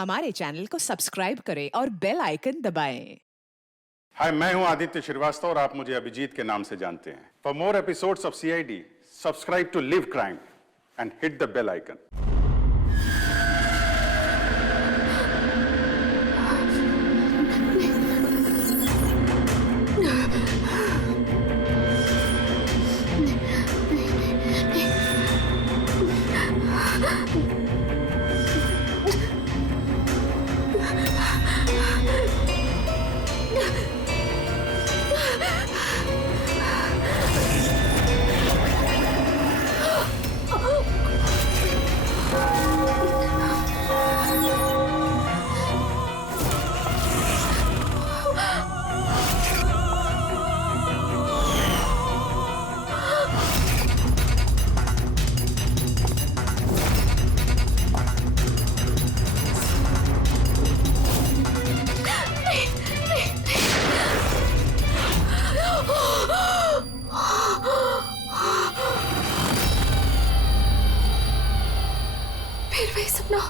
हमारे चैनल को सब्सक्राइब करें और बेल आइकन दबाएं। हाय, मैं हूं आदित्य श्रीवास्तव और आप मुझे अभिजीत के नाम से जानते हैं। For more episodes of CID, subscribe to LIV crime and hit the bell icon. फिर वही सपना।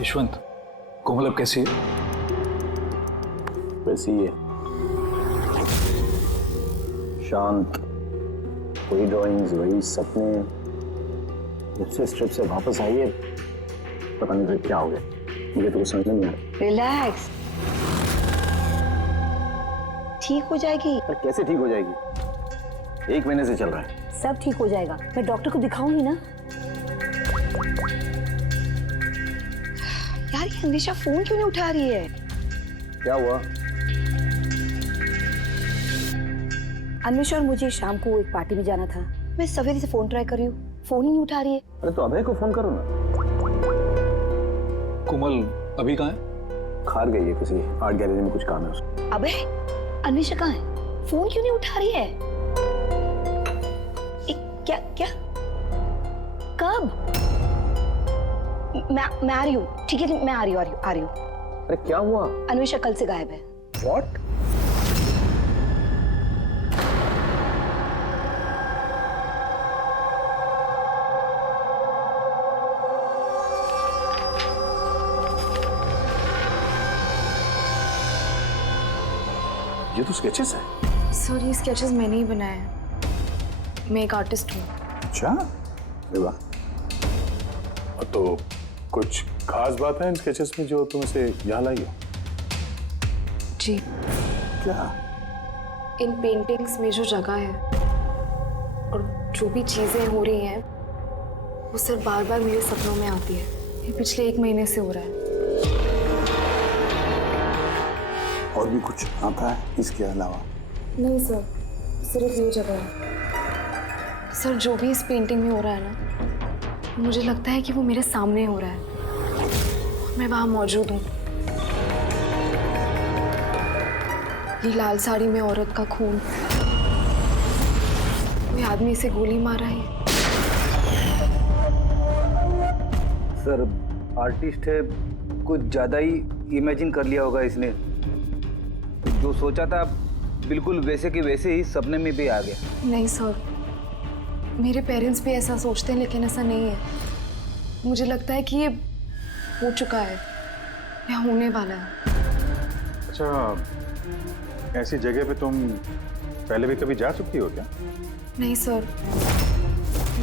यशवंत, कोमल अब कैसी है? वैसी ही है, शांत। वही ड्राइंग्स, वही सपने। जब से स्ट्रिप से वापस आई है, पता नहीं फिर क्या हो गया। मुझे तो कुछ समझ नहीं आ रहा। रिलैक्स, ठीक हो जाएगी। पर कैसे ठीक हो जाएगी? 1 महीने से चल रहा है। सब ठीक हो जाएगा, मैं डॉक्टर को दिखाऊंगी ना। यार, ये अन्वेषा फोन क्यों नहीं उठा रही है? क्या हुआ? अन्वेषा और मुझे शाम को एक पार्टी में जाना था। मैं सवेरे से फोन ट्राई कर रही हूँ, फोन ही नहीं उठा रही है। अरे तो अभय को फोन करो ना। कोमल अभी कहाँ है? खार गई है, किसी आर्ट गैलरी में कुछ काम है उसको। अबे, अन्वेषा कहाँ है? फोन क्यों नहीं उठा रही है? क्या क्या? कब? मैं आ रही हूँ, ठीक है? मैं आ रही हूँ। अरे क्या हुआ? अन्वेषा कल से गायब है। What? ये तो स्केचेस है। सर, ये स्केचेस मैंने ही बनाए हैं। मैं एक आर्टिस्ट हूँ। अच्छा, अरे वाह। तो कुछ खास बात है इन स्केचेस में जो तुम इसे यहाँ लाई हो? जी, क्या? इन पेंटिंग्स में जो जगह है और जो भी चीजें हो रही हैं, वो सर बार बार मेरे सपनों में आती है। ये पिछले 1 महीने से हो रहा है। और भी कुछ आता है इसके अलावा? नहीं सर, सिर्फ ये जगह है। सर, जो भी इस पेंटिंग में हो रहा है ना, मुझे लगता है कि वो मेरे सामने हो रहा है। मैं वहां मौजूद हूँ। ये लाल साड़ी में औरत का खून, कोई आदमी इसे गोली मार रहा है। सर, आर्टिस्ट है, कुछ ज्यादा ही इमेजिन कर लिया होगा इसने। जो सोचा था बिल्कुल वैसे के वैसे ही सपने में भी आ गया। नहीं सर, मेरे पेरेंट्स भी ऐसा सोचते हैं, लेकिन ऐसा नहीं है। मुझे लगता है कि ये हो चुका है या होने वाला है। अच्छा, ऐसी जगह पे तुम पहले भी कभी जा चुकी हो क्या? नहीं सर,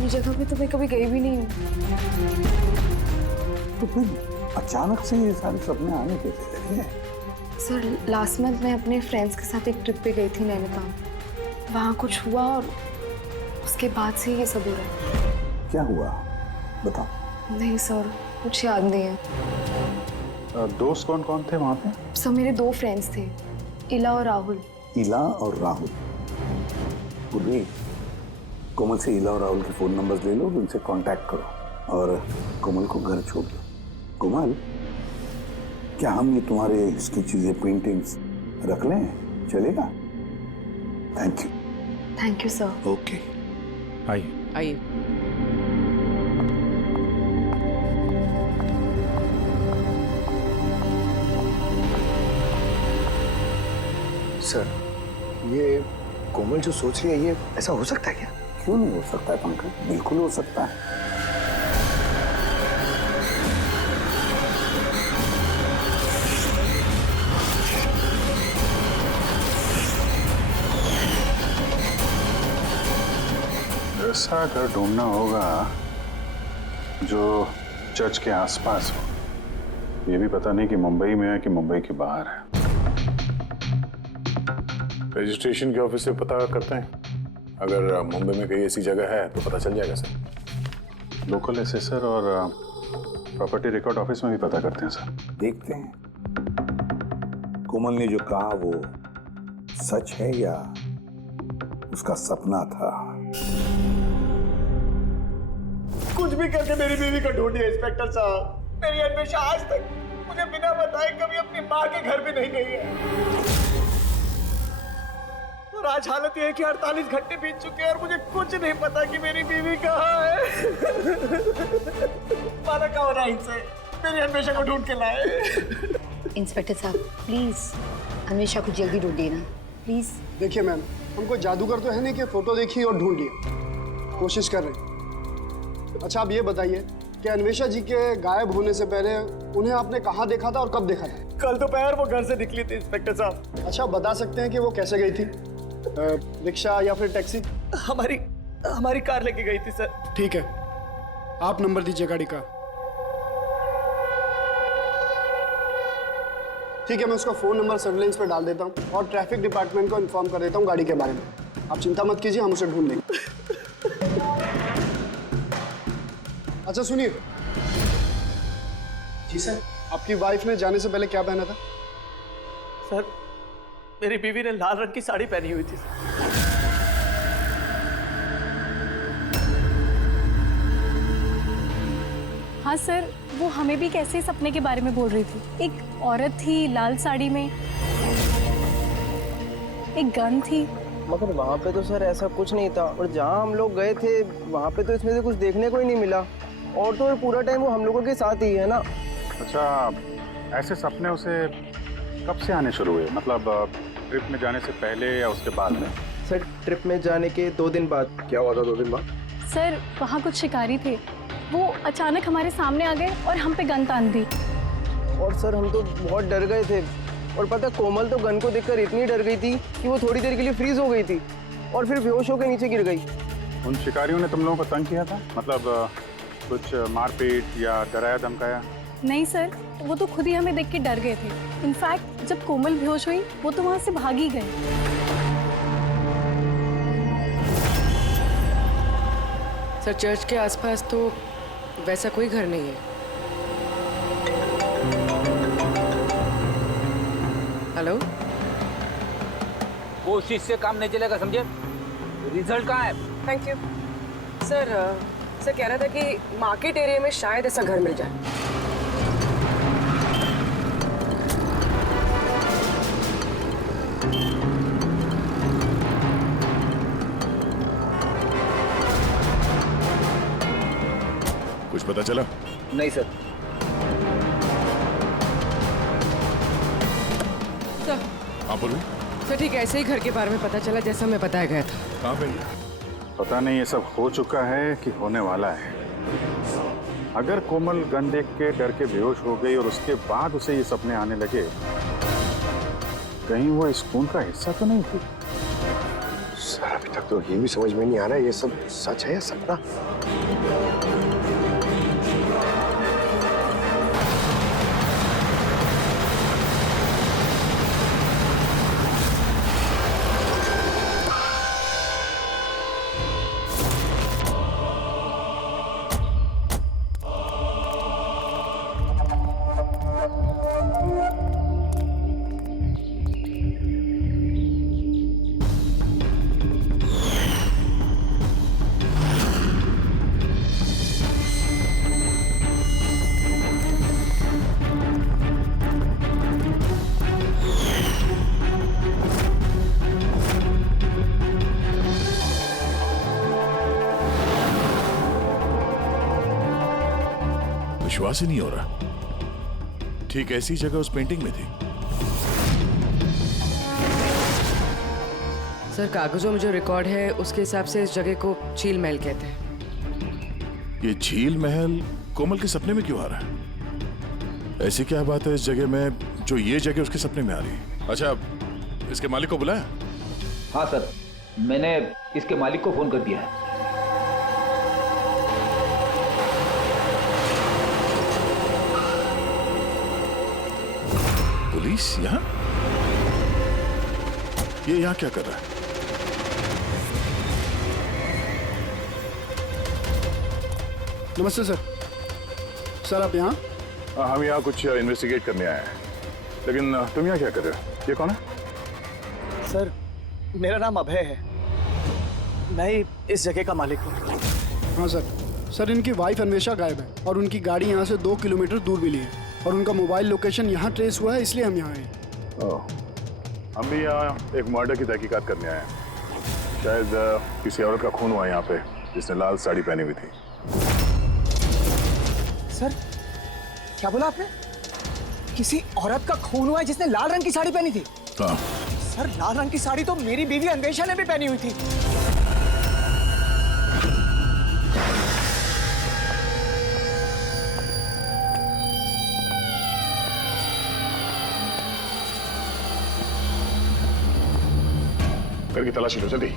ये जगह पे तो मैं कभी गई भी नहीं हूँ। तो फिर अचानक से ये सारे सपने आने कैसे लगे? सर, लास्ट मंथ मैं अपने फ्रेंड्स के साथ एक ट्रिप पे गई थी नैनीताल। वहाँ कुछ हुआ और उसके बाद से ये सब हो रहा है। क्या हुआ बताओ। नहीं सर, कुछ याद नहीं है। दोस्त कौन कौन थे वहां पे? सर मेरे 2 फ्रेंड्स थे, इला और राहुल। इला और राहुल। पूर्वी, कोमल से इला और राहुल के फोन नंबर्स ले लो, उनसे कांटेक्ट करो और कोमल को घर छोड़ दो। कोमल, क्या हम ये तुम्हारे इसकी चीजें, पेंटिंग्स रख लें? चलेगा? Thank you. Thank you sir. Okay, आइए। आइए। सर, ये कोमल जो सोच रही है, ये ऐसा हो सकता है क्या? क्यों नहीं हो सकता है पंकज, बिल्कुल हो सकता है। ऐसा घर ढूंढना होगा जो चर्च के आसपास हो। ये भी पता नहीं कि मुंबई में है कि मुंबई के बाहर है। रजिस्ट्रेशन के ऑफिस से पता करते हैं, अगर मुंबई में कहीं ऐसी जगह है तो पता चल जाएगा सर। लोकल एसेसर और प्रॉपर्टी रिकॉर्ड ऑफिस में भी पता करते हैं सर। देखते हैं कोमल ने जो कहा वो सच है या उसका सपना था। कुछ भी करके मेरी बीवी को ढूंढिए इंस्पेक्टर साहब। मेरी अन्वेषा आज तक मुझे बिना बताए कभी अपनी माँ के घर भी नहीं गई है। और आज हालत ये है कि 48 घंटे बीत चुके हैं और मुझे कुछ नहीं पता कि मेरी बीवी कहाँ है। माना का हो रहा है इनसे, मेरी अन्वेषा को ढूंढ के लाए। इंस्पेक्टर साहब प्लीज अन्वेषा को जल्दी ढूंढिए ना, प्लीज। देखिए मैम, हमको जादूगर तो है नहीं कि फोटो देखिए और ढूंढ लिया, कोशिश कर रहे हैं। अच्छा आप ये बताइए कि अन्वेषा जी के गायब होने से पहले उन्हें आपने कहाँ देखा था और कब देखा था? कल दोपहर वो घर से निकली थी इंस्पेक्टर साहब। अच्छा बता सकते हैं कि वो कैसे गई थी, रिक्शा या फिर टैक्सी? हमारी कार लेके गई थी सर। ठीक है, आप नंबर दीजिए गाड़ी का। ठीक है, मैं उसका फोन नंबर सर्विलेंस पे डाल देता हूँ और ट्रैफिक डिपार्टमेंट को इन्फॉर्म कर देता हूँ गाड़ी के बारे में। आप चिंता मत कीजिए, हम उसे ढूंढ लेंगे। अच्छा सुनिए। जी सर। आपकी वाइफ ने जाने से पहले क्या पहना था? सर मेरी बीवी ने लाल रंग की साड़ी पहनी हुई थी। हाँ सर, वो हमें भी कैसे सपने के बारे में बोल रही थी। एक औरत थी लाल साड़ी में, एक गन थी। मगर वहाँ पे तो सर ऐसा कुछ नहीं था, और जहाँ हम लोग गए थे वहाँ पे तो इसमें से कुछ देखने को ही नहीं मिला। और तो पूरा टाइम वो हम लोगों के साथ ही है ना। अच्छा, ऐसे सपने उसे कब से आने शुरू हुए? मतलब ट्रिप में जाने से पहले या उसके बाद में? सर ट्रिप में जाने के 2 दिन बाद। क्या हुआ था 2 दिन बाद? सर वहाँ कुछ शिकारी थे, वो अचानक हमारे सामने आ गए और हम पे गन तान दी। और सर हम तो बहुत डर गए थे, और पता कोमल तो गन को देखकर इतनी डर गई थी कि वो थोड़ी देर के लिए फ्रीज हो गई थी और फिर बेहोश होकर नीचे गिर गई। उन शिकारियों ने तुम लोगों को तंग किया था? मतलब कुछ मारपीट या डराया धमकाया? नहीं सर, वो तो खुद ही हमें देख के डर गए थे। इनफैक्ट जब कोमल बेहोश हुई वो तो वहाँ से भाग ही गए। सर चर्च के आसपास तो वैसा कोई घर नहीं है। हेलो? कोशिश से काम नहीं चलेगा, समझे? रिजल्ट कहाँ है? Thank you sir. सर कह रहा था कि मार्केट एरिया में शायद ऐसा घर मिल जाए। कुछ पता चला? नहीं सर। सर हाँ बोलो। सर ठीक ऐसे ही घर के बारे में पता चला जैसा हमें बताया गया था। कहाँ पे? पता नहीं ये सब हो चुका है कि होने वाला है। अगर कोमल गन देख के डर के बेहोश हो गई और उसके बाद उसे ये सपने आने लगे, कहीं वो इस खून का हिस्सा तो नहीं थी? सर अभी तक तो ये भी समझ में नहीं आ रहा है ये सब सच है या सपना। विश्वास ही नहीं हो रहा। ठीक ऐसी जगह उस पेंटिंग में थी। सर कागजों में जो रिकॉर्ड है उसके हिसाब से इस जगह को झील महल कहते हैं। ये झील महल कोमल के सपने में क्यों आ रहा है? ऐसी क्या बात है इस जगह में जो ये जगह उसके सपने में आ रही है? अच्छा, इसके मालिक को बुलाया? हाँ सर, मैंने इसके मालिक को फोन कर दिया है। पुलिस यहाँ? ये यहाँ क्या कर रहा है? नमस्ते सर। सर आप यहाँ? हम यहाँ कुछ इन्वेस्टिगेट करने आए हैं, लेकिन तुम यहाँ क्या कर रहे हो? ये कौन है? सर मेरा नाम अभय है, मैं ही इस जगह का मालिक हूँ। हाँ सर। सर इनकी वाइफ अन्वेषा गायब है और उनकी गाड़ी यहाँ से 2 किलोमीटर दूर मिली है और उनका मोबाइल लोकेशन यहाँ ट्रेस हुआ है, इसलिए हम यहाँ आए। हम भी यहाँ एक मर्डर की तहकीकात करने आए हैं। शायद किसी औरत का खून हुआ यहाँ पे जिसने लाल साड़ी पहनी हुई थी। सर क्या बोला आपने? किसी औरत का खून हुआ है जिसने लाल रंग की साड़ी पहनी थी? हाँ। सर लाल रंग की साड़ी तो मेरी बीवी अन्वेषा ने भी पहनी हुई थी। घर की तलाशी लो जल्दी।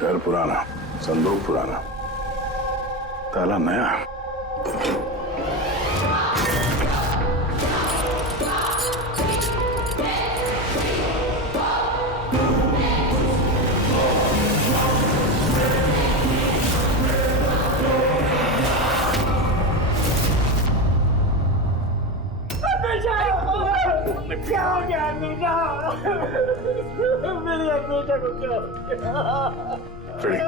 घर पुराना, संदूक पुराना, ताला नया। क्या हो गया अन्वेषा? मेरी अन्वेषा को क्या हो गया? फ्रेडी,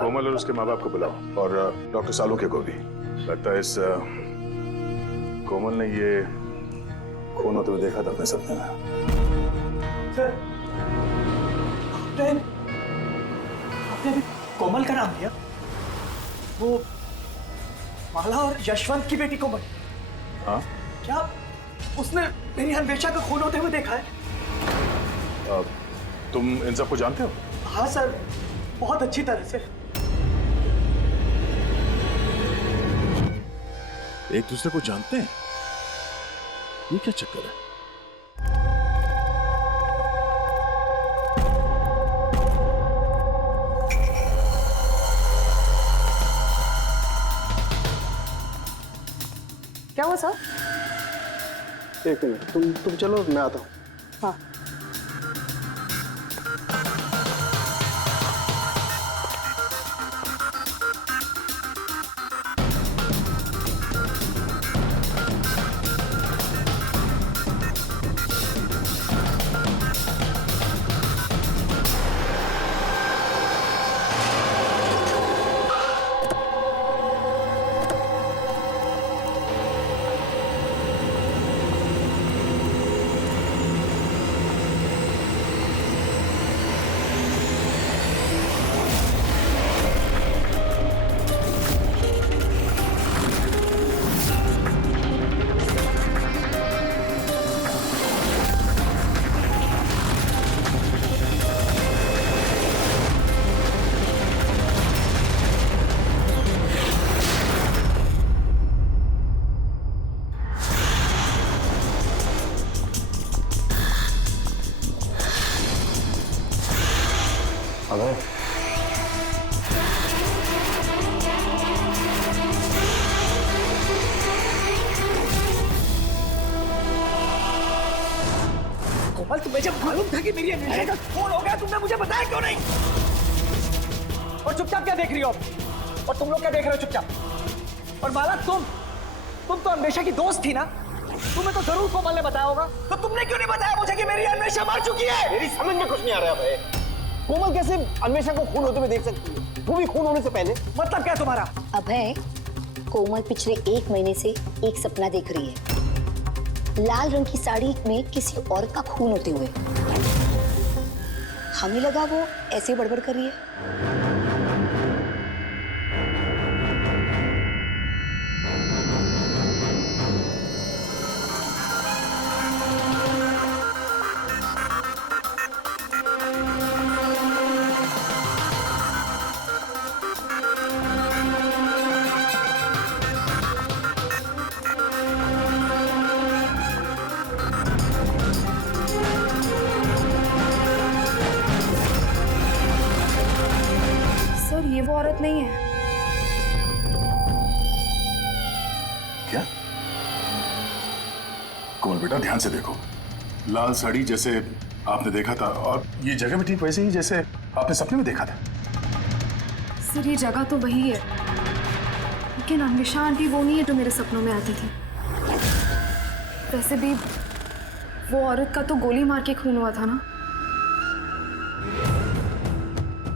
कोमल और उसके माँ बाप को बुलाओ और डॉक्टर सालुंखे को भी। लगता है इस कोमल ने ये खून होते हुए देखा था अपने सपने में। सर आपने अभी कोमल का नाम लिया? वो माला और यशवंत की बेटी कोमल? हाँ। क्या उसने मेरी अन्वेषा का खून होते हुए देखा है? तुम इन सबको जानते हो? हाँ सर, बहुत अच्छी तरह से। एक दूसरे को जानते हैं? ये क्या चक्कर है? क्या हुआ सर? एक मिनट, तुम चलो, मैं आता हूँ। हाँ। अबे कोमल, तुम्हें जब मालूम था कि मेरी अन्वेषा का फोन हो गया, तुमने मुझे बताया क्यों नहीं? और चुपचाप क्या देख रही हो? और तुम लोग क्या देख रहे हो चुपचाप? और माला, तुम तो अन्वेषा की दोस्त थी ना? तुम्हें तो जरूर कोमल ने बताया होगा, तो तुमने क्यों नहीं बताया मुझे कि मेरी अन्वेषा मर चुकी है? मेरी समझ में कुछ नहीं आ रहा है। कोमल कैसे अन्वेषा को खून होते हुए देख सकती है, वो भी खून होने से पहले? मतलब क्या तुम्हारा? अभय, कोमल पिछले 1 महीने से एक सपना देख रही है, लाल रंग की साड़ी में किसी औरत का खून होते हुए। हमें लगा वो ऐसे बड़बड़ कर रही है। ये वो औरत नहीं है। क्या? कोमल बेटा, ध्यान से देखो। लाल साड़ी जैसे आपने देखा था, और ये जगह भी ठीक वैसे ही जैसे आपने सपने में देखा था। सर, ये जगह तो वही है, लेकिन अन्वेषा आंटी वो नहीं है जो मेरे सपनों में आती थी। वैसे भी वो औरत का तो गोली मार के खून हुआ था ना,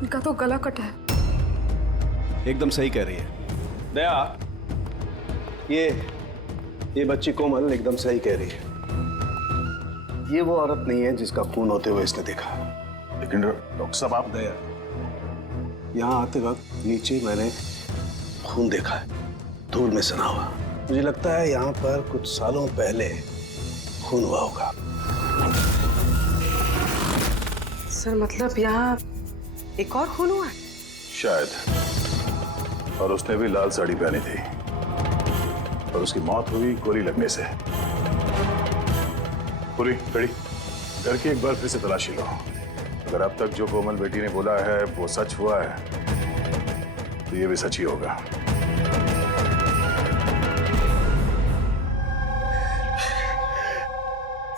इनका तो गला कटा है। एकदम सही कह रही है दया, ये बच्ची कोमल एकदम सही कह रही है। ये वो औरत नहीं है जिसका खून होते हुए इसने देखा। लेकिन डॉक्टर साहब, आप दया, यहाँ आते वक्त नीचे मैंने खून देखा है, धूल में सना हुआ। मुझे लगता है यहाँ पर कुछ सालों पहले खून हुआ होगा। सर, मतलब यहाँ एक और खून हुआ है? शायद। और उसने भी लाल साड़ी पहनी थी, और उसकी मौत हुई गोली लगने से। पूरी खड़ी करके एक बार फिर से तलाशी लो। अगर अब तक जो कोमल बेटी ने बोला है वो सच हुआ है, तो ये भी सच ही होगा।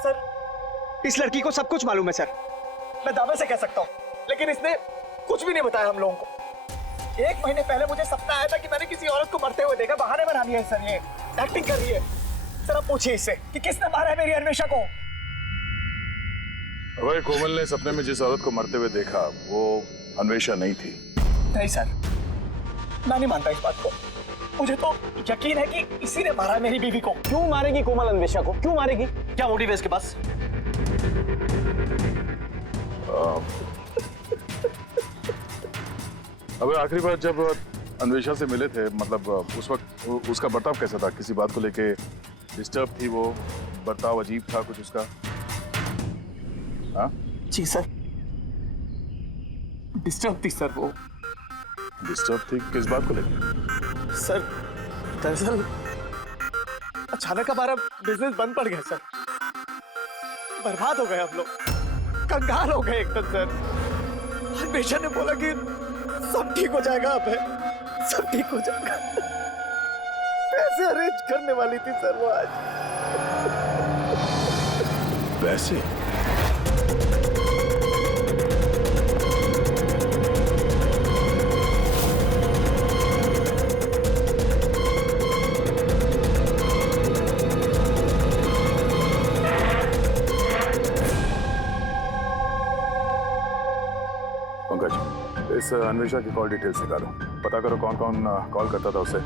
सर, इस लड़की को सब कुछ मालूम है सर, मैं दावे से कह सकता हूँ, लेकिन इसने कुछ भी नहीं बताया हम लोगों को। 1 महीने पहले मुझे सपना आया था कि मैंने किसी औरत को मरते हुए देखा। बहाने बना रही है सर, ये एक्टिंग कर रही है। सर, अब पूछिए इससे कि किसने मारा है मेरी अन्वेषा को। अभय, कोमल ने सपने में जिस औरत को मरते हुए देखा वो अन्वेषा नहीं थी। नहीं सर, मैं नहीं मानता इस बात को। मुझे तो यकीन है कि इसी ने मारा है मेरी बीवी को। क्यों मारेगी कोमल अन्वेषा को? क्यों मारेगी? क्या मोटिव है इसके पास? अबे, आखिरी बार जब अन्वेषा से मिले थे, मतलब उस वक्त उसका बर्ताव कैसा था? किसी बात को लेके डिस्टर्ब थी वो? बर्ताव अजीब था कुछ उसका? हाँ जी सर, डिस्टर्ब थी सर वो। डिस्टर्ब थी किस बात को लेके? सर, दरअसल अचानक हमारा बिजनेस बंद पड़ गया सर। बर्बाद हो गए हम लोग, कंगाल हो गए एकदम सर। अन्वेषा ने बोला कि सब ठीक हो जाएगा, अब है सब ठीक हो जाएगा। पैसे अरेंज करने वाली थी सर वो आज। पैसे? पंकज, इस अन्वेषा की कॉल डिटेल्स निकालो, पता करो कौन कौन कॉल करता था उसे,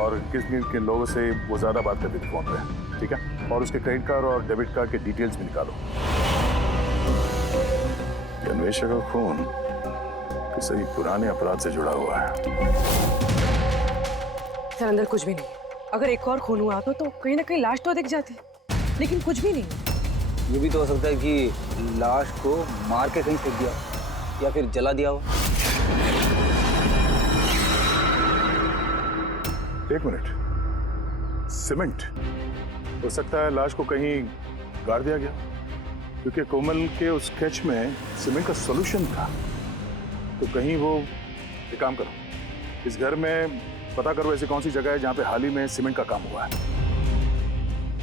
और किस किन लोगों से वो ज्यादा बात करती थी फोन पे, ठीक है? और उसके क्रेडिट कार्ड और डेबिट कार्ड के डिटेल्स भी निकालो। अन्वेषा का खून किसी पुराने अपराध से जुड़ा हुआ है। सर, अंदर कुछ भी नहीं। अगर एक और खून हुआ तो कहीं ना कहीं लाश तो दिख जाती, लेकिन कुछ भी नहीं। ये भी तो हो सकता है कि लाश को मार के कहीं फेंक दिया या फिर जला दिया हो। एक मिनट, सीमेंट? हो सकता है लाश को कहीं गाड़ दिया गया, क्योंकि कोमल के उस स्केच में सीमेंट का सॉल्यूशन था। तो कहीं वो एक काम करो, इस घर में पता करो ऐसी कौन सी जगह है जहां पे हाल ही में सीमेंट का काम हुआ है।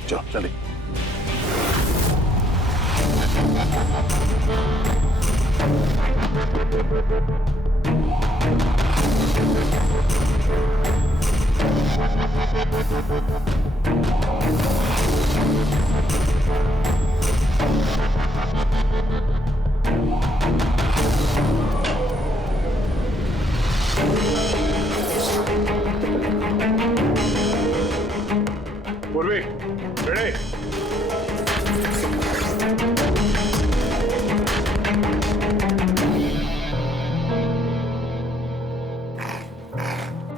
चलो चलिए। पूर्वी, रेडी?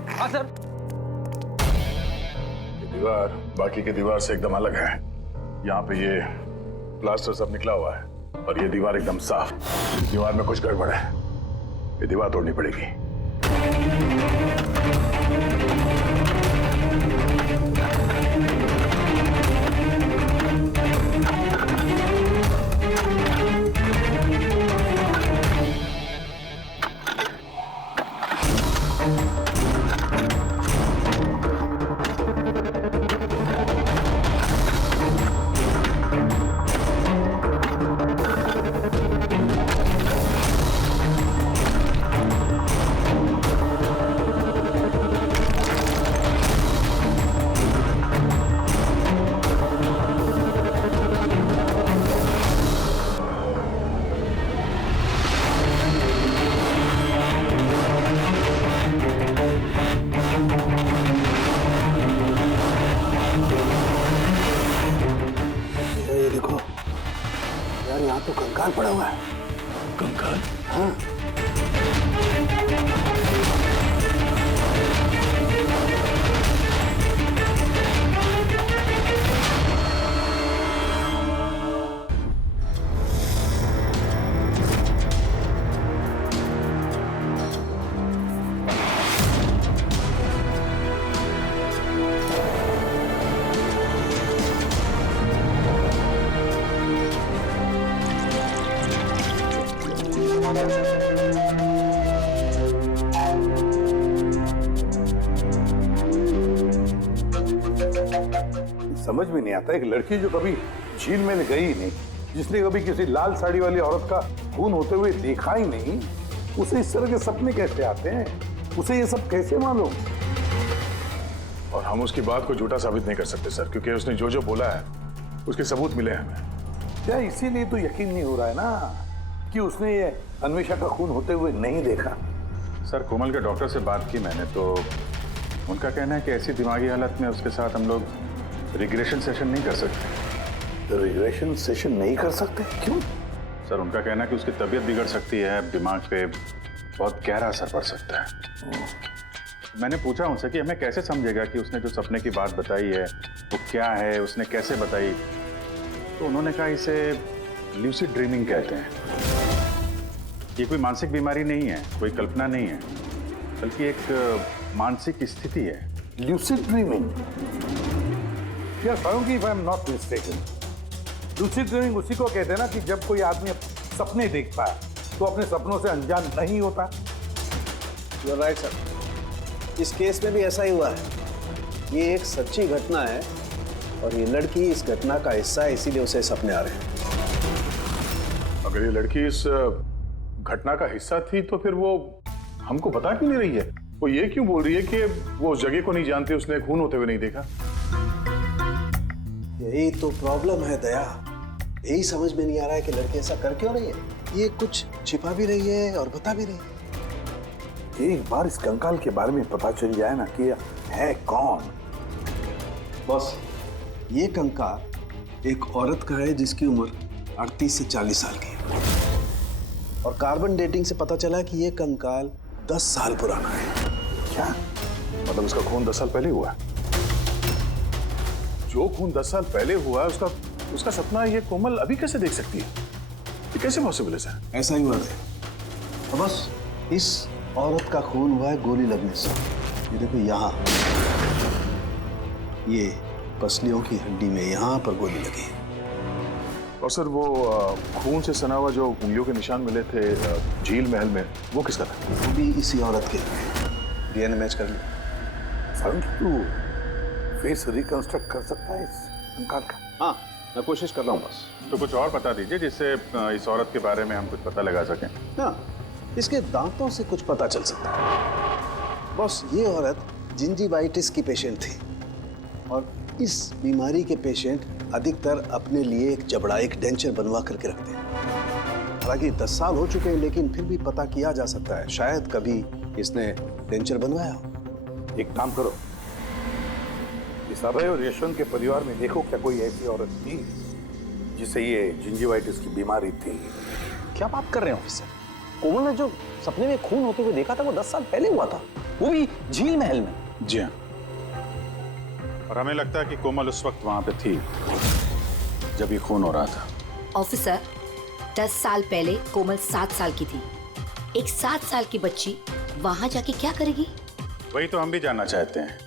हाँ सर। ये दीवार बाकी के दीवार से एकदम अलग है। यहाँ पे ये प्लास्टर सब निकला हुआ है और ये दीवार एकदम साफ। इस दीवार में कुछ गड़बड़ है, ये दीवार तोड़नी पड़ेगी। ये देखो यार, यहाँ तो कंकाल पड़ा हुआ है। कंकाल? हाँ। समझ में नहीं आता, एक लड़की जो कभी झील में गई ही नहीं, जिसने कभी किसी लाल साड़ी वाली औरत का खून होते हुए देखा ही नहीं, उसे इस तरह के सपने कैसे आते हैं? उसे ये सब कैसे मालूम? और हम उसकी बात को झूठा साबित नहीं कर सकते सर, क्योंकि उसने जो जो बोला है उसके सबूत मिले हमें। क्या इसीलिए तो यकीन नहीं हो रहा है ना कि उसने ये अन्वेषा का खून होते हुए नहीं देखा? सर, कोमल के डॉक्टर से बात की मैंने, तो उनका कहना है कि ऐसी दिमागी हालत में उसके साथ हम लोग रिग्रेशन सेशन नहीं कर सकते। तो रिग्रेशन सेशन नहीं कर सकते? क्यों? सर, उनका कहना है कि उसकी तबीयत बिगड़ सकती है, दिमाग पे बहुत गहरा असर पड़ सकता है। मैंने पूछा उनसे कि हमें कैसे समझेगा कि उसने जो सपने की बात बताई है वो क्या है, उसने कैसे बताई, तो उन्होंने कहा इसे ल्यूसिड ड्रीमिंग कहते हैं। ये कोई मानसिक बीमारी नहीं है, कोई कल्पना नहीं है, बल्कि एक मानसिक स्थिति है। Lucid dreaming? यार Farooqui, if I am not mistaken, lucid dreaming उसी को कहते हैं ना कि जब कोई आदमी सपने देखता है तो अपने सपनों से अनजान नहीं होता। यू आर राइट सर, इस केस में भी ऐसा ही हुआ है। ये एक सच्ची घटना है और ये लड़की इस घटना का हिस्सा है, इसीलिए उसे सपने आ रहे हैं। अगर ये लड़की इस घटना का हिस्सा थी तो फिर वो हमको बता क्यों नहीं रही है? वो ये क्यों बोल रही है कि वो उस जगह को नहीं जानती, उसने खून होते हुए नहीं देखा? यही तो प्रॉब्लम है दया, यही समझ में नहीं आ रहा है कि लड़की ऐसा कर क्यों रही है। ये कुछ छिपा भी रही है और बता भी रही है। एक बार इस कंकाल के बारे में पता चल जाए ना कि है कौन। बॉस, ये कंकाल एक औरत का है जिसकी उम्र 38 से 40 साल की है और कार्बन डेटिंग से पता चला कि ये कंकाल 10 साल पुराना है। क्या मतलब उसका खून 10 साल पहले हुआ है? जो खून 10 साल पहले हुआ है उसका सपना ये कोमल अभी कैसे देख सकती है? ये कैसे पॉसिबल है सर? ऐसा ही हुआ है। तो बस इस औरत का खून हुआ है गोली लगने से। ये देखो यहाँ, ये पसलियों की हड्डी में यहाँ पर गोली लगी। और सर वो खून से सना हुआ जो उंगलियों के निशान मिले थे झील महल में, वो किसका था? वो भी इसी औरत के डीएनए मैच कर लिया। तू फेस रिकंस्ट्रक्ट कर सकता है इस कंकाल का? हाँ, मैं कोशिश कर रहा हूँ बस। तो कुछ और बता दीजिए जिससे इस औरत के बारे में हम कुछ पता लगा सकें। हाँ, इसके दांतों से कुछ पता चल सकता है। बॉस, ये औरत जिंजीवाइटिस की पेशेंट थी और इस बीमारी के पेशेंट अधिकतर अपने लिए एक जबड़ा, एक डेंचर बनवा करके रखते हैं। हालांकि 10 साल हो चुके हैं, लेकिन फिर भी पता किया जा सकता है, शायद कभी इसने डेंचर बनवाया हो। एक काम करो, इस अभय और यशवंत के परिवार में देखो क्या कोई ऐसी औरत थी जिसे ये जिंजीवाइटिस की बीमारी थी। क्या बात कर रहे हैं ऑफिसर? कोमल ने जो सपने में खून होते हुए देखा था वो 10 साल पहले हुआ था, वो भी झील महल में। जी हाँ, और हमें लगता है कि कोमल उस वक्त वहां पे थी जब ये खून हो रहा था। ऑफिसर, 10 साल पहले कोमल 7 साल की थी। एक 7 साल की बच्ची वहां जाके क्या करेगी? वही तो हम भी जानना चाहते हैं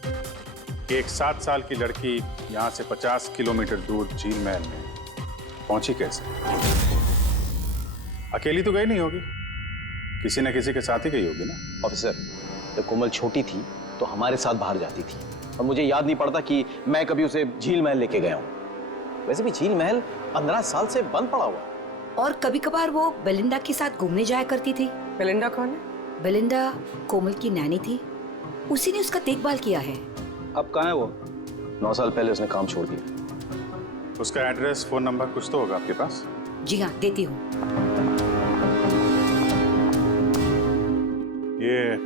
कि एक 7 साल की लड़की यहाँ से 50 किलोमीटर दूर झील महल में पहुंची कैसे? अकेली तो गई नहीं होगी, किसी न किसी के साथ ही गई होगी ना। ऑफिसर, जब कोमल छोटी थी तो हमारे साथ बाहर जाती थी और मुझे याद नहीं पड़ता कि मैं कभी उसे झील महल लेके गया हूँ। वैसे भी झील महल 15 साल से बंद पड़ा हुआ। और कभी कभार वो बेलिंडा के साथ घूमने जाया करती थी। बेलिंडा कौन है? बेलिंडा कोमल की नैनी थी, उसी ने उसका देखभाल किया है। अब कहाँ है वो? 9 साल पहले उसने काम छोड़ दिया। उसका एड्रेस, फोन नंबर कुछ तो होगा आपके पास? जी हाँ, देती हूँ। ये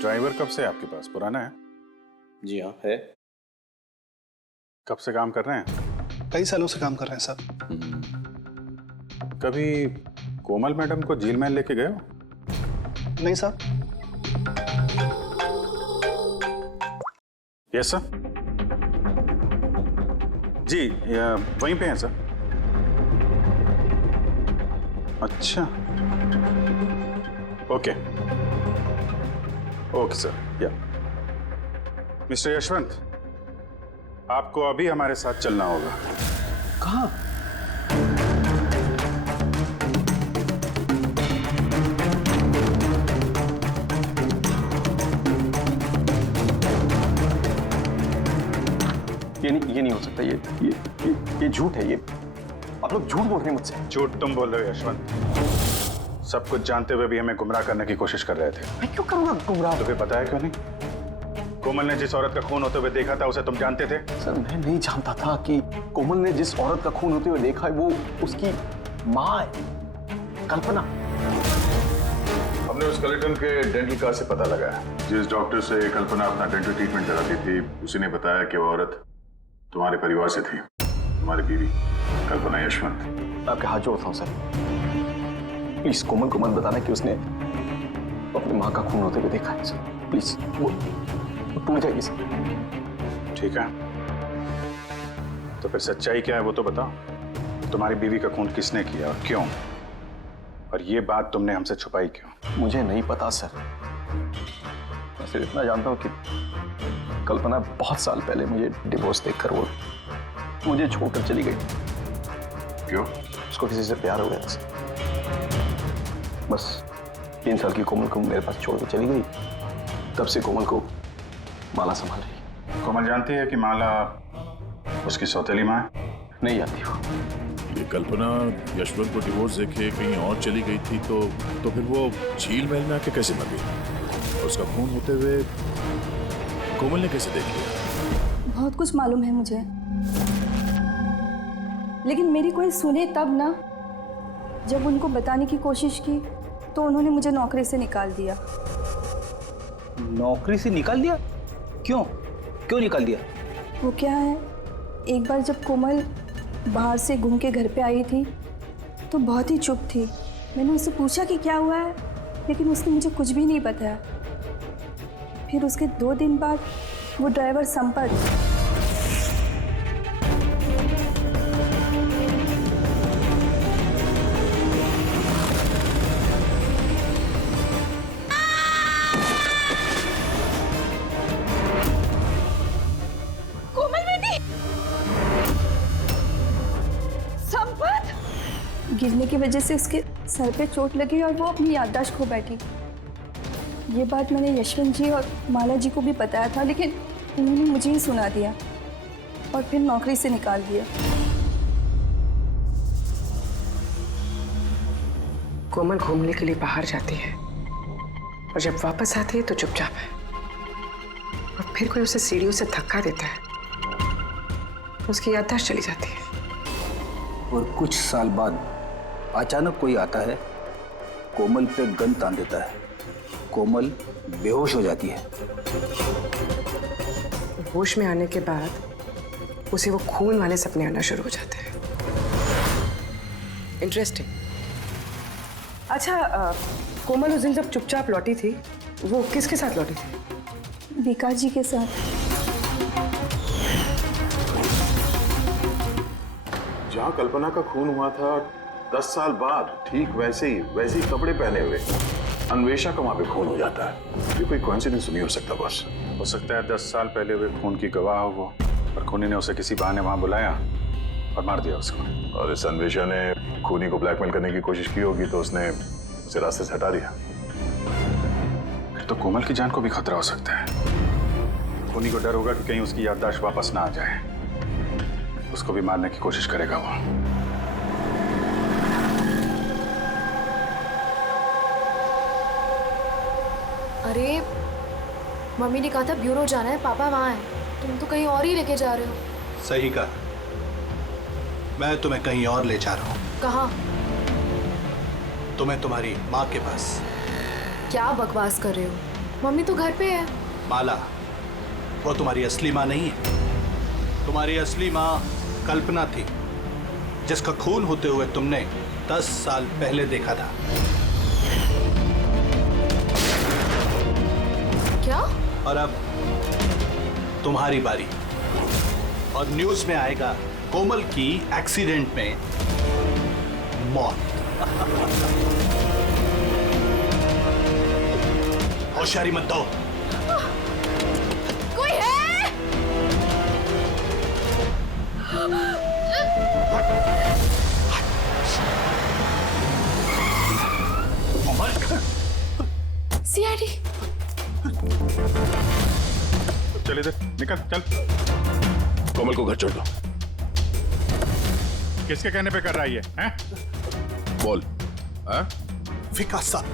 ड्राइवर कब से आपके पास? पुराना है? जी हाँ, है। कब से काम कर रहे हैं? कई सालों से काम कर रहे हैं सर। कभी कोमल मैडम को झील महल लेके गए हो? नहीं सर। Yes sir. जी, वहीं पे हैं सर। अच्छा, ओके ओके सर। या मिस्टर यशवंत, आपको अभी हमारे साथ चलना होगा। कहाँ? ये नहीं हो सकता। ये झूठ है। ये आप लोग झूठ बोल रहे हैं मुझसे। झूठ तुम बोल रहे हो यशवंत। सब कुछ जानते हुए भी हमें गुमराह करने की कोशिश कर रहे थे। मैं क्यों करूंगा गुमराह? तुम्हें पता है क्यों नहीं? कोमल ने जिस औरत का खून होते हुए देखा था उसे तुम जानते थे? सर, मैं नहीं जानता था कि कोमल ने जिस औरत का खून होते हुए देखा है वो उसकी माँ है, कल्पना। हमने उस स्केलेटन के डेंटल कार्ड से पता लगाया। जिस डॉक्टर से कल्पना अपना डेंटल ट्रीटमेंट कराती थी, उसी ने बताया कि वो औरत तुम्हारे परिवार से थी, तुम्हारी बीवी कल्पना यशवंत। आपके हाथ जोड़ता हूँ सर, प्लीज कोमल को मत बताना कि उसने अपनी माँ का खून होते हुए देखा है सर। प्लीज, वो टूट जाएगी सर। ठीक है, तो फिर सच्चाई क्या है वो तो बताओ। तुम्हारी बीवी का खून किसने किया और क्यों? और ये बात तुमने हमसे छुपाई क्यों? मुझे नहीं पता सर। मैं सिर्फ इतना जानता हूँ कि कल्पना बहुत साल पहले मुझे डिवोर्स देकर वो मुझे छोड़कर चली गई। क्यों? उसको किसी से प्यार हो गया था सर। बस 3 साल की कोमल को मेरे पास छोड़ के चली गई। तब से कोमल को माला संभाल रही। कोमल जानती है कि माला उसकी सौतेली माँ है? नहीं जानती हो। ये कल्पना यशवंत को डिवोर्स देके कहीं और चली गई थी, तो फिर वो झील महल में आके कैसे मर गई? और उसका खून होते हुए कोमल ने कैसे देख लिया? बहुत कुछ मालूम है मुझे, लेकिन मेरी कोई सुने तब ना। जब उनको बताने की कोशिश की तो उन्होंने मुझे नौकरी से निकाल दिया। नौकरी से निकाल दिया? क्यों निकाल दिया? वो क्या है, एक बार जब कोमल बाहर से घूम के घर पे आई थी तो बहुत ही चुप थी। मैंने उससे पूछा कि क्या हुआ है, लेकिन उसने मुझे कुछ भी नहीं बताया। फिर उसके 2 दिन बाद वो ड्राइवर संपत कोमल बेटी, संपत। गिरने की वजह से उसके सर पे चोट लगी और वो अपनी याददाश्त खो बैठी। ये बात मैंने यशवंत जी और माला जी को भी बताया था, लेकिन उन्होंने मुझे ही सुना दिया और फिर नौकरी से निकाल दिया। कोमल घूमने के लिए बाहर जाती है और जब वापस आती है तो चुपचाप है, और फिर कोई उसे सीढ़ियों से धक्का देता है, उसकी याददाश्त चली जाती है। और कुछ साल बाद अचानक कोई आता है, कोमल पे गन तान देता है, कोमल बेहोश हो जाती है। होश में आने के बाद उसे वो खून वाले सपने आना शुरू हो जाते हैं। इंटरेस्टिंग। अच्छा, कोमल उस दिन जब चुपचाप लौटी थी, वो किसके साथ लौटी थी? विकास जी के साथ। जहाँ कल्पना का खून हुआ था 10 साल बाद ठीक वैसे ही कपड़े पहने हुए अन्वेषा का वहां पे खून हो जाता है। ये कोई कोइंसिडेंस नहीं हो सकता बॉस। हो सकता है 10 साल पहले हुए खून की गवाह हो वो, और खूनी ने उसे किसी बहाने वहां बुलाया और मार दिया उसको। और इस अन्वेषा ने खूनी को ब्लैकमेल करने की कोशिश की होगी तो उसने उसे रास्ते से हटा दिया। फिर तो कोमल की जान को भी खतरा हो सकता है। खूनी को डर होगा कि कहीं उसकी याददाश्त वापस ना आ जाए, उसको भी मारने की कोशिश करेगा वो। अरे मम्मी ने कहा था ब्यूरो जाना है, पापा वहाँ है, तुम तो कहीं और ही लेके जा रहे हो। सही कहा, मैं तुम्हें कहीं और ले जा रहा हूँ। कहाँ? तुम्हें तुम्हारी माँ के पास। क्या बकवास कर रहे हो? मम्मी तो घर पे है। माला, वो तुम्हारी असली माँ नहीं है। तुम्हारी असली माँ कल्पना थी, जिसका खून होते हुए तुमने 10 साल पहले देखा था। क्या? और अब तुम्हारी बारी, और न्यूज़ में आएगा कोमल की एक्सीडेंट में मौत। होशियारी मत दो। कोई है? सीआईडी। चल इधर निकल, चल। कोमल को घर छोड़ दो। किसके कहने पे कर रहा है ये? हैं? बोल। हाँ? विकास साहब,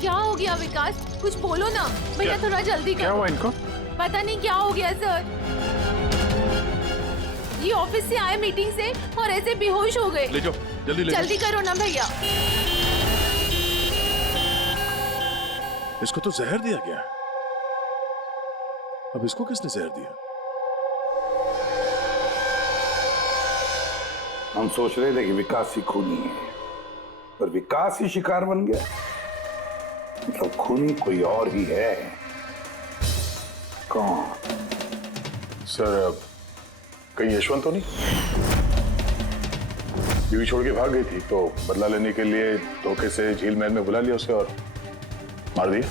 क्या हो गया विकास? कुछ बोलो ना भैया, थोड़ा जल्दी क्या करो। हुआ इनको? पता नहीं क्या हो गया सर, ये ऑफिस से आए मीटिंग से और ऐसे बेहोश हो गए। ले जाओ, जल्दी ले जाओ। जल्दी करो ना भैया। इसको तो जहर दिया गया। अब इसको किसने जहर दिया? हम सोच रहे थे कि विकास ही खूनी है, पर विकास ही शिकार बन गया। मतलब खूनी कोई और ही है। कौन? सर, कहीं यशवंत तो नहीं? बीवी छोड़ के भाग गई थी तो बदला लेने के लिए धोखे से झील महल में बुला लिया उसे और मार दिया।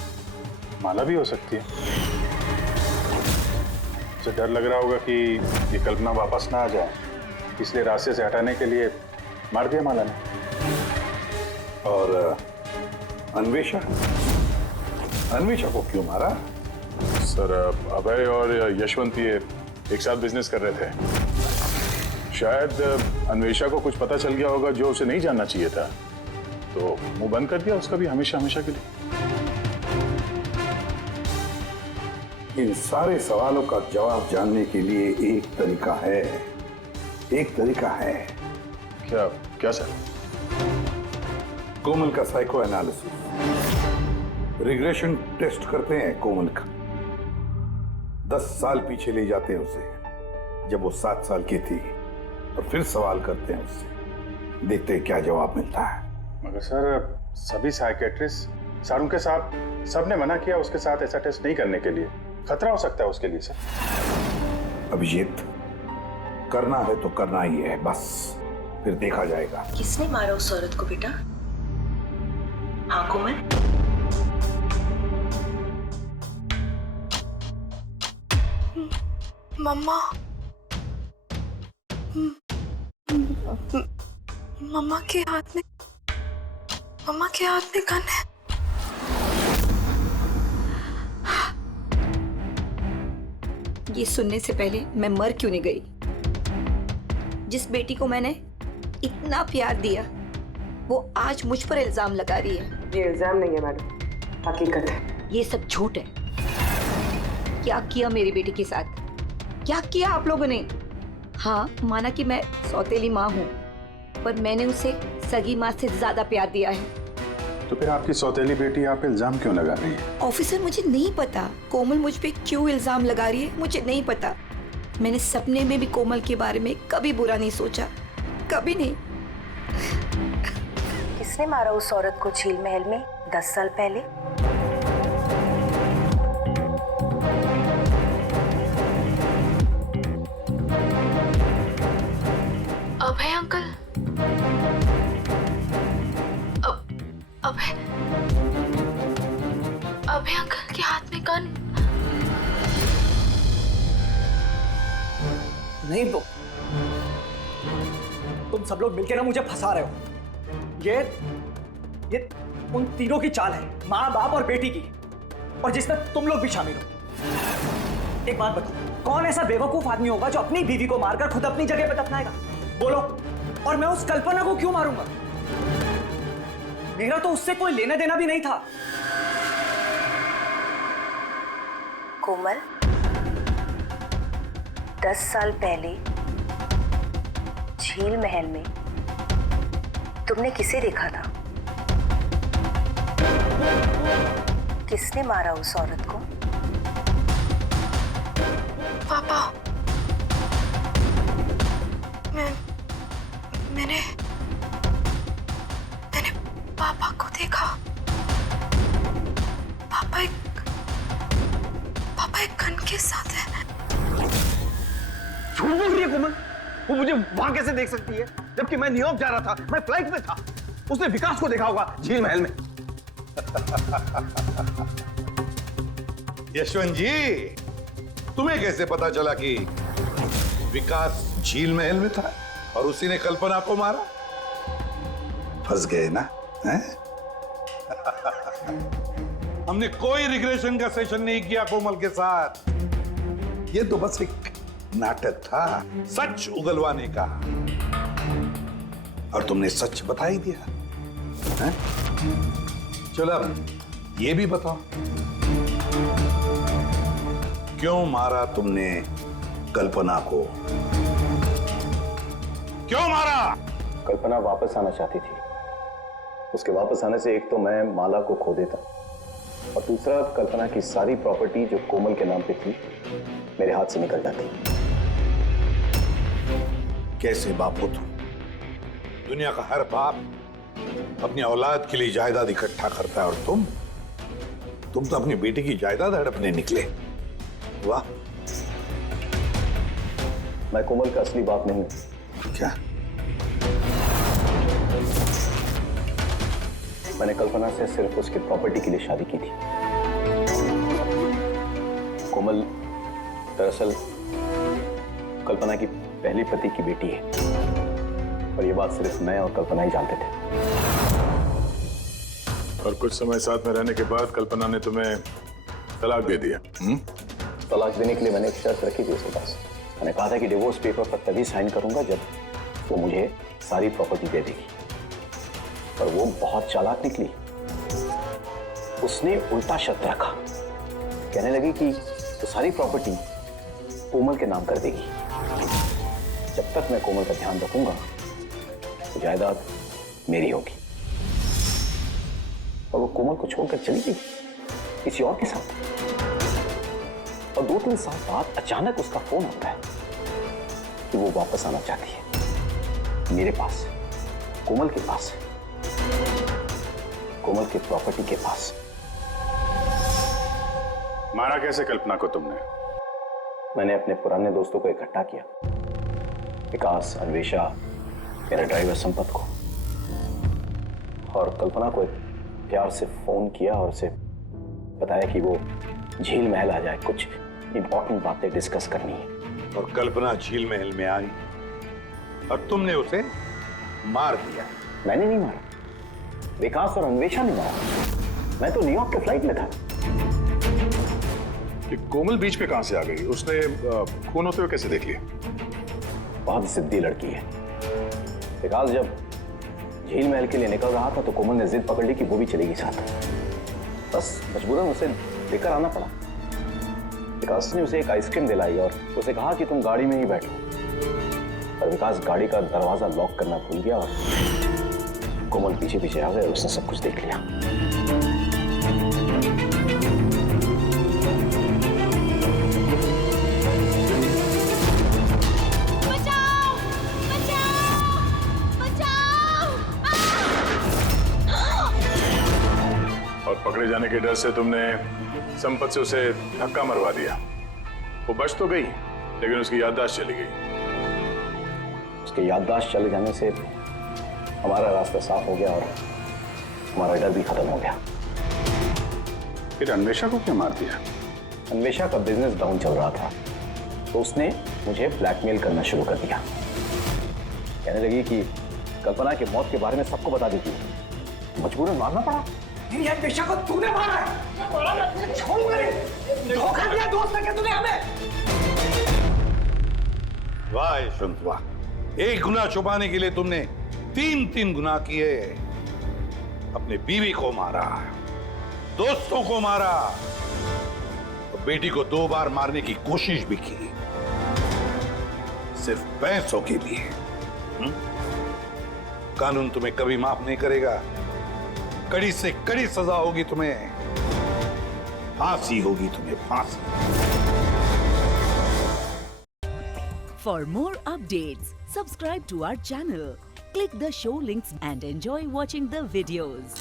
माला भी हो सकती है। उसे डर लग रहा होगा कि ये कल्पना वापस ना आ जाए, इसलिए रास्ते से हटाने के लिए मार दिया माला ने। और अन्वेषा? अन्वेषा को क्यों मारा? सर, अभय और यशवंत ये एक साथ बिजनेस कर रहे थे। शायद अन्वेषा को कुछ पता चल गया होगा जो उसे नहीं जानना चाहिए था, तो मुंह बंद कर दिया उसका भी हमेशा हमेशा के लिए। इन सारे सवालों का जवाब जानने के लिए एक तरीका है। एक तरीका है। क्या क्या सर? कोमल का साइको एनालिसिस। रिग्रेशन टेस्ट करते हैं कोमल का। 10 साल पीछे ले जाते हैं उसे, जब वो 7 साल की थी, और फिर सवाल करते हैं उससे, देखते हैं क्या जवाब मिलता है। मगर सर, सभी साइकेट्रिस्ट सर उनके साथ सबने मना किया उसके साथ ऐसा टेस्ट नहीं करने के लिए। खतरा हो सकता है उसके लिए सर। अभिजीत, करना है तो करना ही है, बस फिर देखा जाएगा। किसने मारा उस औरत को बेटा? हाँ कोमल? मम्मा, मम्मा के हाथ में गन है। ये सुनने से पहले मैं मर क्यों नहीं गई? जिस बेटी को मैंने इतना प्यार दिया वो आज मुझ पर इल्जाम लगा रही है। ये इल्जाम नहीं है मैडम, हकीकत है। ये सब झूठ है। क्या किया मेरी बेटी के साथ? क्या किया आप लोगों ने? हाँ, माना कि मैं सौतेली माँ हूँ, पर मैंने उसे सगी माँ से ज्यादा प्यार दिया है। तो फिर आपकी सौतेली बेटी आप इल्जाम क्यों लगा रही है? ऑफिसर, मुझे नहीं पता कोमल मुझ पे क्यों इल्जाम लगा रही है, मुझे नहीं पता। मैंने सपने में भी कोमल के बारे में कभी बुरा नहीं सोचा, कभी नहीं। किसने मारा उस औरत को झील महल में 10 साल पहले? अभय अंकल। अभय अंकल के हाथ में गन। नहीं तो तुम सब लोग मिलकर ना मुझे फंसा रहे हो। ये उन तीनों की चाल है, माँ बाप और बेटी की, और जिसमें तुम लोग भी शामिल हो। एक बात बताओ, कौन ऐसा बेवकूफ आदमी होगा जो अपनी बीवी को मारकर खुद अपनी जगह पर दफनाएगा? बोलो। और मैं उस कल्पना को क्यों मारूंगा? मेरा तो उससे कोई लेना देना भी नहीं था। कोमल, 10 साल पहले झील महल में तुमने किसे देखा था? किसने मारा उस औरत को? पापा। मैंने पापा को देखा। पापा एक गन के साथ है। झूठ बोल रही है कोमल। वो मुझे वहां कैसे देख सकती है, जबकि मैं न्यूयॉर्क जा रहा था, मैं फ्लाइट में था। उसने विकास को देखा होगा झील महल में। यशवंत जी, तुम्हें कैसे पता चला कि विकास झील महल में था और उसी ने कल्पना को मारा? फंस गए ना? हैं? हमने कोई रिग्रेशन का सेशन नहीं किया कोमल के साथ। ये तो बस एक नाटक था, सच उगलवाने का। और तुमने सच बता ही दिया। हैं? चलो अब ये भी बताओ, क्यों मारा तुमने कल्पना को? क्यों मारा? कल्पना वापस आना चाहती थी। उसके वापस आने से एक तो मैं माला को खो देता, और दूसरा कल्पना की सारी प्रॉपर्टी जो कोमल के नाम पे थी मेरे हाथ से निकल जाती। कैसे बाप हो तुम? दुनिया का हर बाप अपनी औलाद के लिए जायदाद इकट्ठा करता है, और तुम तो अपनी बेटी की जायदाद हड़पने निकले। वाह। मैं कोमल का असली बाप नहीं हूं। क्या? मैंने कल्पना से सिर्फ उसकी प्रॉपर्टी के लिए शादी की थी। कोमल दरअसल कल्पना की पहली पति की बेटी है, और ये बात सिर्फ मैं और कल्पना ही जानते थे। और कुछ समय साथ में रहने के बाद कल्पना ने तुम्हें तलाक दे दिया? तलाक देने के लिए मैंने एक शर्त रखी थी उसके पास। मैंने कहा था कि डिवोर्स पेपर पर तभी साइन करूंगा जब वो मुझे सारी प्रॉपर्टी दे देगी। पर वो बहुत चालाक निकली। उसने उल्टा शर्त रखा, कहने लगी कि तो सारी प्रॉपर्टी कोमल के नाम कर देगी। जब तक मैं कोमल का ध्यान रखूंगा तो जायदाद मेरी होगी। और वो कोमल को छोड़कर चली गई किसी और के साथ। और 2-3 साल बाद अचानक उसका फोन आता है कि वो वापस आना चाहती है मेरे पास, कोमल के पास, कोमल की प्रॉपर्टी के पास। मारा कैसे कल्पना को तुमने? मैंने अपने पुराने दोस्तों को इकट्ठा किया, विकास, अन्वेषा, मेरे ड्राइवर संपत को और कल्पना को प्यार से फोन किया और उसे बताया कि वो झील महल आ जाए, कुछ इंपॉर्टेंट बातें डिस्कस करनी है। और कल्पना झील महल में आई और तुमने उसे मार दिया। मैंने नहीं मारा, विकास और अन्वेषा ने मारा। मैं तो न्यूयॉर्क के फ्लाइट में था। कि कोमल बीच पे कहां से आ गई? उसने खून होते हुए कैसे देख लिया? बहुत जिद्दी लड़की है। विकास जब झील महल के लिए निकल रहा था तो कोमल ने जिद पकड़ ली कि वो भी चलेगी साथ। बस मजबूरन उसे लेकर आना पड़ा। विकास ने उसे एक आइसक्रीम दिलाई और उसे कहा कि तुम गाड़ी में ही बैठो। पर विकास गाड़ी का दरवाजा लॉक करना भूल गया और कोमल पीछे पीछे आ गए और उसने सब कुछ देख लिया। और पकड़े जाने के डर से तुमने संपत से उसे धक्का मरवा दिया। वो बच तो गई लेकिन उसकी याददाश्त चली गई। उसके याददाश्त चले जाने से हमारा रास्ता साफ हो गया और हमारा डर भी खत्म हो गया। फिर अन्वेषा को क्यों मार दिया? अन्वेषा का बिजनेस डाउन चल रहा था तो उसने मुझे ब्लैकमेल करना शुरू कर दिया। कहने लगी कि कल्पना की मौत के बारे में सबको बता देती। मजबूरन मारना पड़ा। ये अन्वेषा को तूने मारा है। छोड़ूंगा नहीं। धोखा दिया दोस्त ने तूने हमें। वाह यशवंत वाह, एक गुनाह छुपाने के लिए तुमने 3 गुनाह किए। अपने बीवी को मारा, दोस्तों को मारा और बेटी को 2 बार मारने की कोशिश भी की, सिर्फ पैसों के लिए। कानून तुम्हें कभी माफ नहीं करेगा। कड़ी से कड़ी सजा होगी तुम्हें, फांसी होगी तुम्हें, फांसी। For more updates, subscribe to our channel, click the show links and enjoy watching the videos.